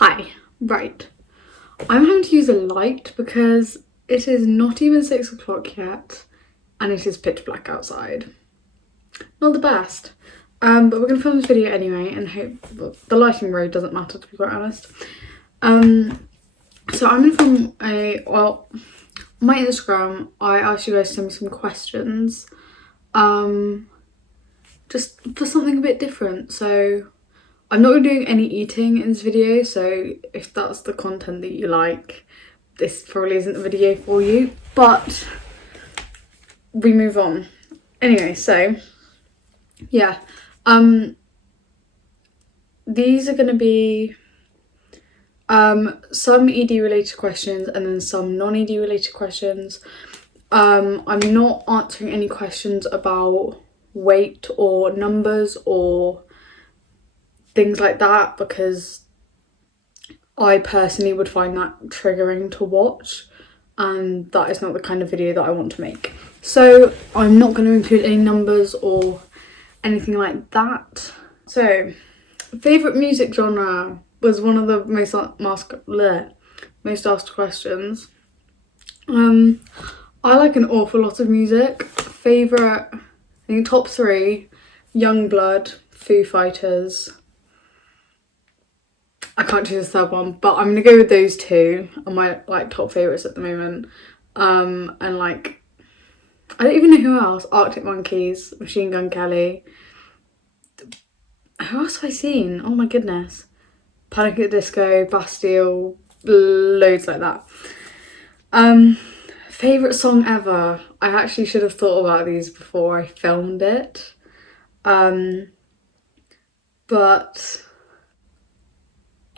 Hi, right. I'm having to use a light because it is not even 6 o'clock yet and it is pitch black outside. Not the best. But we're going to film this video anyway and hope the lighting really doesn't matter, to be quite honest. So I'm going to film on my Instagram, I asked you guys to send me some questions. Just for something a bit different. So I'm not doing any eating in this video, so if that's the content that you like, this probably isn't the video for you, but we move on. Anyway, so yeah, these are going to be some ED related questions and then some non-ED related questions. I'm not answering any questions about weight or numbers or things like that because I personally would find that triggering to watch, and that is not the kind of video that I want to make. So I'm not going to include any numbers or anything like that. So, favourite music genre was one of the most asked questions. I like an awful lot of music. Favourite, I think top 3, Yungblud, Foo Fighters. I can't choose a third one, but I'm gonna go with those two are my top favourites at the moment. And I don't even know who else. Arctic Monkeys, Machine Gun Kelly. Who else have I seen? Oh my goodness. Panic at the Disco, Bastille, loads like that. Favourite song ever. I actually should have thought about these before I filmed it. But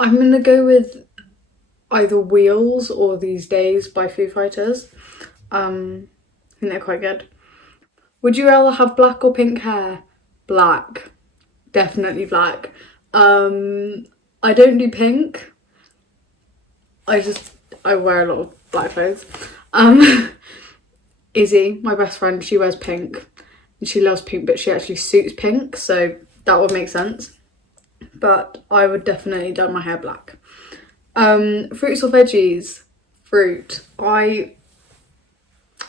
I'm going to go with either Wheels or These Days by Foo Fighters. I think they're quite good. Would you rather have black or pink hair? Black. Definitely black. I don't do pink. I wear a lot of black clothes. Izzy, my best friend, she wears pink. And she loves pink, but she actually suits pink, so that would make sense. But I would definitely dye my hair black. Fruits or veggies? Fruit. I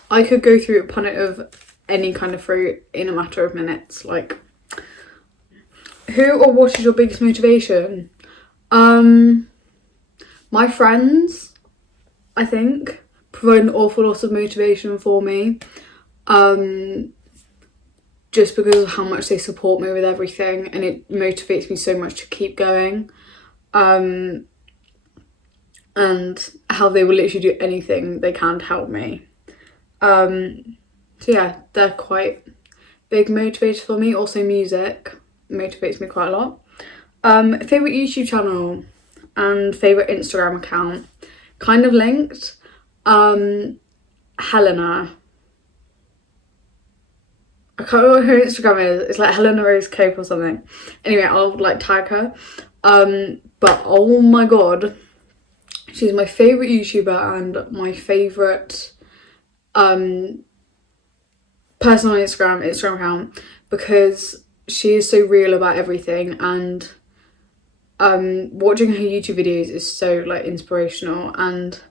could go through a punnet of any kind of fruit in a matter of minutes. Who or what is your biggest motivation? My friends, I think, provide an awful lot of motivation for me. Just because of how much they support me with everything, and it motivates me so much to keep going. And how they will literally do anything they can to help me. So yeah, they're quite big motivators for me. Also music motivates me quite a lot. Favourite YouTube channel and favourite Instagram account, kind of linked. Helena. I can't remember what her Instagram is. It's like Helena Rose Cope or something. Anyway, I'll tag her. But oh my god, she's my favourite YouTuber and my favourite person on Instagram account, because she is so real about everything, and watching her YouTube videos is so inspirational, and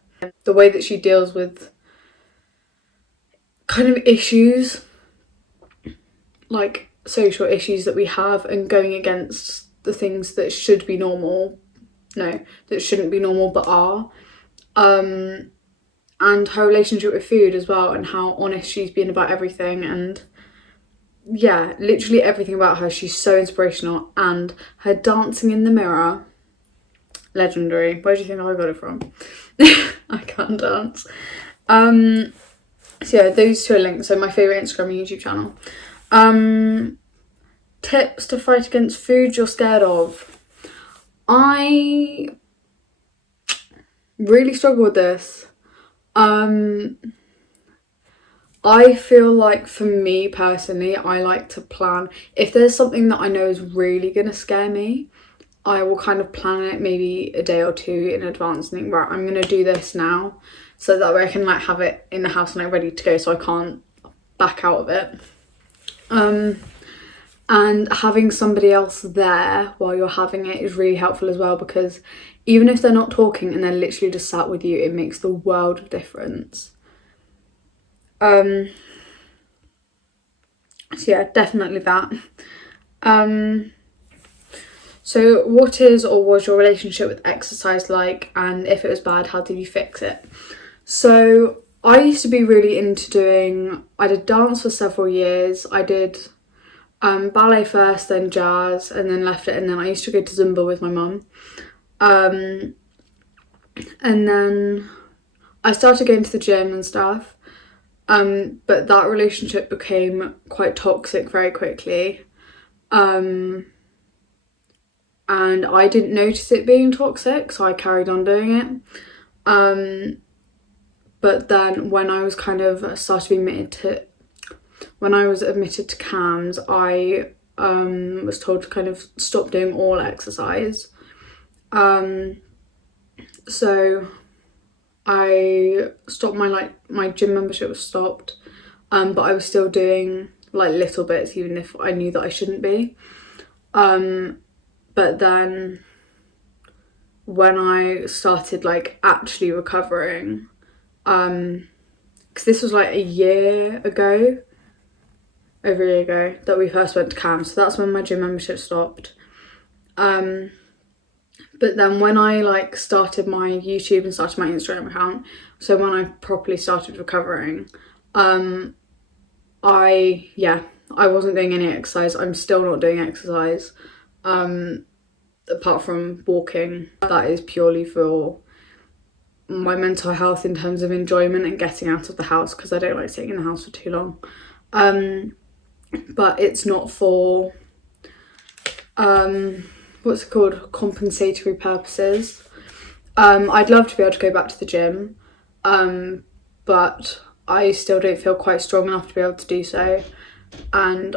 the way that she deals with kind of issues, social issues that we have, and going against the things that should be normal, that shouldn't be normal but are, and her relationship with food as well, and how honest she's been about everything, and yeah, literally everything about her. She's so inspirational, and her dancing in the mirror, legendary. Where do you think I got it from? I can't dance. So yeah, those two are linked. So my favourite Instagram and YouTube channel. Tips to fight against food you're scared of. I really struggle with this. I feel like for me personally, I like to plan. If there's something that I know is really gonna scare me, I will kind of plan it maybe a day or two in advance and think, right, I'm gonna do this now, so that way I can have it in the house and ready to go, so I can't back out of it. And having somebody else there while you're having it is really helpful as well, because even if they're not talking and they're literally just sat with you, it makes the world of difference. So yeah, definitely that. So what is or was your relationship with exercise like, and if it was bad, how did you fix it? So I used to be really into I did dance for several years. I did ballet first, then jazz, and then left it, and then I used to go to Zumba with my mum. And then I started going to the gym and stuff, but that relationship became quite toxic very quickly. And I didn't notice it being toxic, so I carried on doing it. But then when I was kind of when I was admitted to CAMHS, I was told to kind of stop doing all exercise. So I stopped my gym membership was stopped, but I was still doing like little bits, even if I knew that I shouldn't be. But then when I started like actually recovering, because this was like over a year ago that we first went to CAMHS, so that's when my gym membership stopped. But then when I like started my YouTube and started my Instagram account, so when I properly started recovering, I wasn't doing any exercise. I'm still not doing exercise, apart from walking. That is purely for my mental health in terms of enjoyment and getting out of the house, because I don't like sitting in the house for too long. But it's not for compensatory purposes. I'd love to be able to go back to the gym, but I still don't feel quite strong enough to be able to do so, and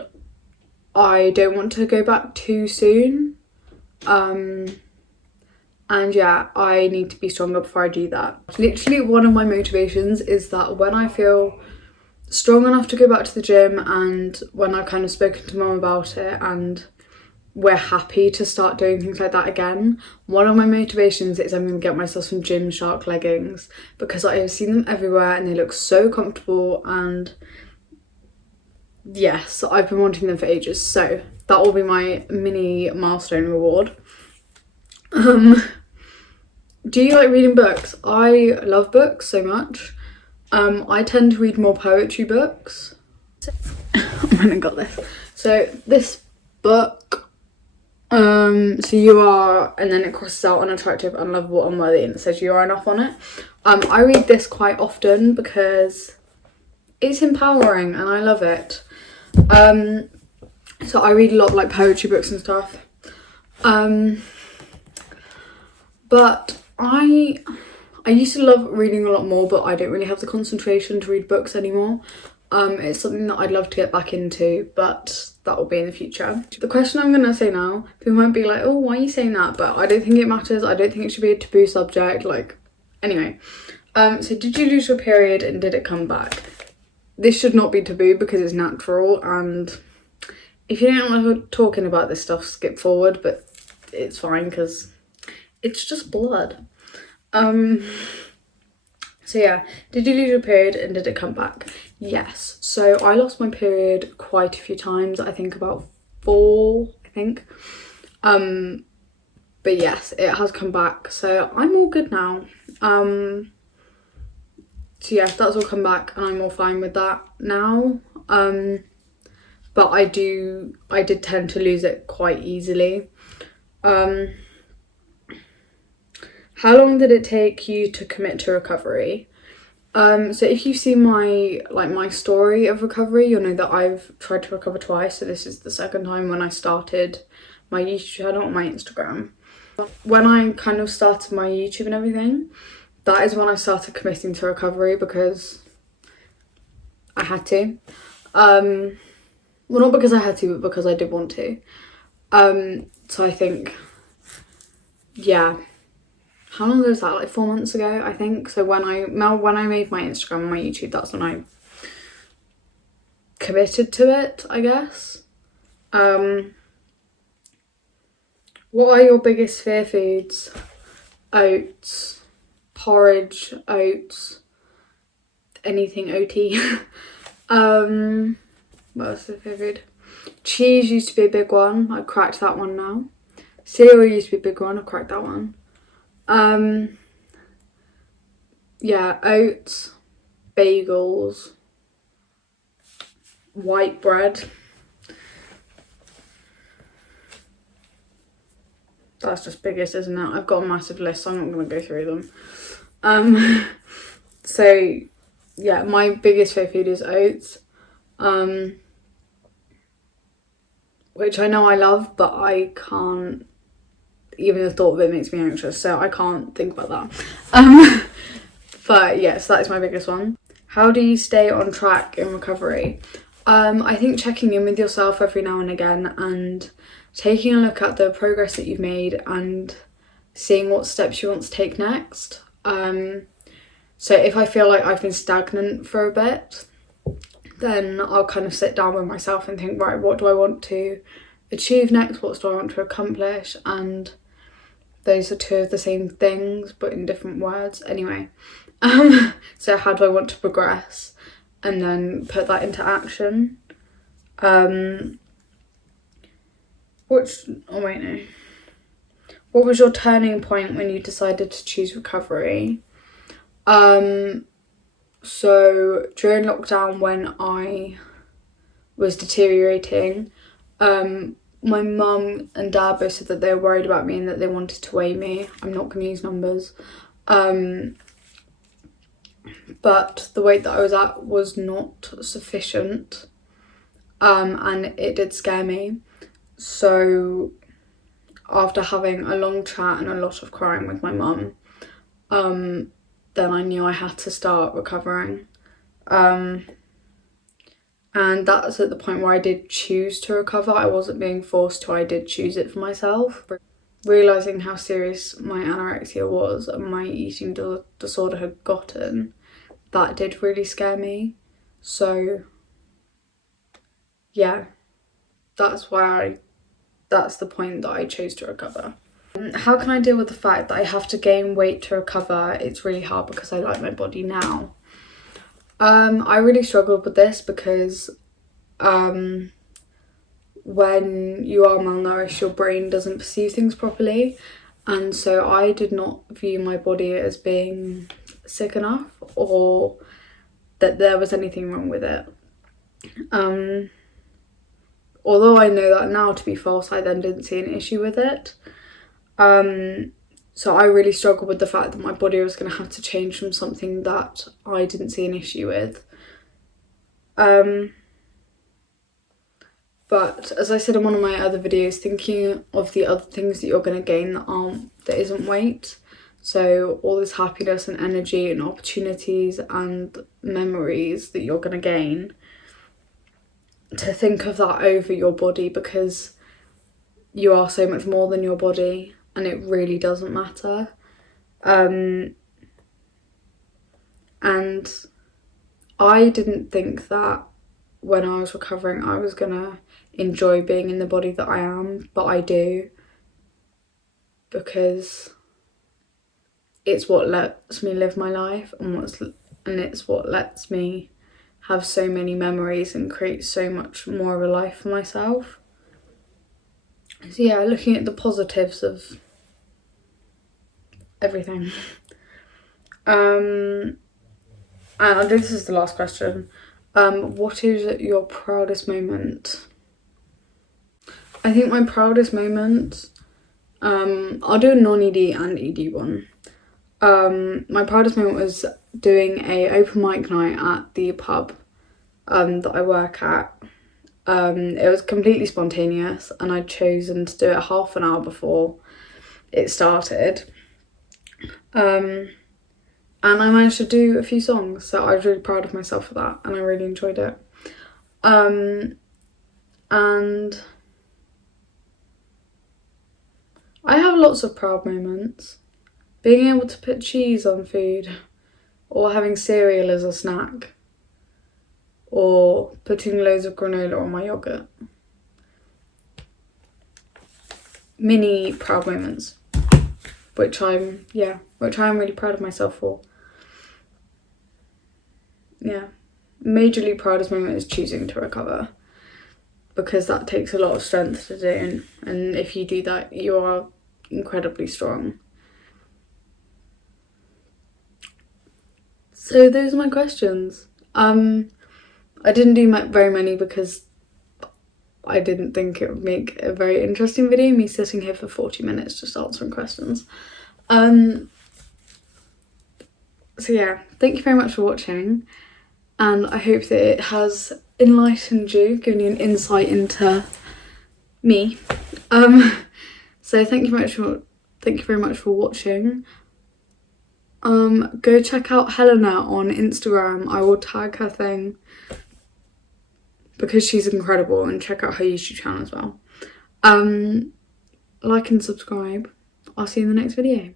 I don't want to go back too soon. And yeah, I need to be stronger before I do that. Literally one of my motivations is that when I feel strong enough to go back to the gym, and when I've kind of spoken to mum about it and we're happy to start doing things like that again, one of my motivations is I'm going to get myself some Gymshark leggings, because I have seen them everywhere and they look so comfortable, and yes, I've been wanting them for ages, so that will be my mini milestone reward. Do you like reading books? I love books so much. I tend to read more poetry books. Oh my god, I got this. So this book, so you are, and then it crosses out unattractive, unlovable, unworthy, and it says you are enough on it. I read this quite often because it's empowering and I love it. So I read a lot of like poetry books and stuff. But I used to love reading a lot more, but I don't really have the concentration to read books anymore. It's something that I'd love to get back into, but that will be in the future. The question I'm going to say now, people might be like, oh, why are you saying that? But I don't think it matters. I don't think it should be a taboo subject. Like, anyway. So did you lose your period and did it come back? This should not be taboo because it's natural, and if you don't like talking about this stuff, skip forward, but it's fine because it's just blood. So yeah, did you lose your period and did it come back? Yes. So I lost my period quite a few times. I think about 4, I think. But yes, it has come back. So I'm all good now. So yeah, that's all come back and I'm all fine with that now. But I did tend to lose it quite easily. How long did it take you to commit to recovery? So if you've seen my story of recovery, you'll know that I've tried to recover twice. So this is the second time when I started my YouTube channel and my Instagram. When I kind of started my YouTube and everything, that is when I started committing to recovery because I had to. Well, not because I had to, but because I did want to. So I think, yeah. How long ago was that? Like 4 months ago, I think. So when I made my Instagram and my YouTube, that's when I committed to it, I guess. What are your biggest fear foods? Oats, porridge, oats, anything OT. What else is fear food? Cheese used to be a big one. I cracked that one now. Cereal used to be a big one. I cracked that one. Yeah, oats, bagels, white bread. That's just biggest, isn't it? I've got a massive list, so I'm not going to go through them. So yeah, my biggest favourite food is oats. Which I know I love, but I can't, even the thought of it makes me anxious, so I can't think about that. But yes, that is my biggest one. How do you stay on track in recovery? I think checking in with yourself every now and again and taking a look at the progress that you've made and seeing what steps you want to take next. So if I feel like I've been stagnant for a bit, then I'll kind of sit down with myself and think, right, what do I want to achieve next? What do I want to accomplish? And those are two of the same things, but in different words. Anyway, so how do I want to progress? And then put that into action. What was your turning point when you decided to choose recovery? So during lockdown, when I was deteriorating, my mum and dad both said that they were worried about me and that they wanted to weigh me. I'm not going to use numbers. But the weight that I was at was not sufficient, and it did scare me. So after having a long chat and a lot of crying with my mum, then I knew I had to start recovering. And that's at the point where I did choose to recover. I wasn't being forced to, I did choose it for myself. Realising how serious my anorexia was and my eating disorder had gotten, that did really scare me. So yeah, that's the point that I chose to recover. How can I deal with the fact that I have to gain weight to recover? It's really hard because I like my body now. I really struggled with this because when you are malnourished, your brain doesn't perceive things properly, and so I did not view my body as being sick enough or that there was anything wrong with it. Although I know that now to be false, I then didn't see an issue with it. So I really struggled with the fact that my body was going to have to change from something that I didn't see an issue with. But as I said in one of my other videos, thinking of the other things that you're going to gain that isn't weight. So all this happiness and energy and opportunities and memories that you're going to gain, to think of that over your body, because you are so much more than your body and it really doesn't matter. And I didn't think that when I was recovering I was gonna enjoy being in the body that I am, but I do, because it's what lets me live my life and it's what lets me have so many memories and create so much more of a life for myself. So yeah, looking at the positives of everything. And this is the last question. What is your proudest moment? I think my proudest moment, I'll do a non-ED and ED one. My proudest moment was doing a open mic night at the pub that I work at. It was completely spontaneous and I'd chosen to do it half an hour before it started. And I managed to do a few songs, so I was really proud of myself for that and I really enjoyed it. And I have lots of proud moments. Being able to put cheese on food, or having cereal as a snack, or putting loads of granola on my yoghurt. mini proud moments, which I'm really proud of myself for. Yeah, majorly proudest moment is choosing to recover, because that takes a lot of strength to do, and if you do that, you are incredibly strong. So those are my questions. I didn't do very many because I didn't think it would make a very interesting video, me sitting here for 40 minutes just answering questions. So yeah, thank you very much for watching, and I hope that it has enlightened you, given you an insight into me. So thank you very much for watching. Go check out Helena on Instagram. I will tag her thing because she's incredible, and check out her YouTube channel as well. Like and subscribe. I'll see you in the next video.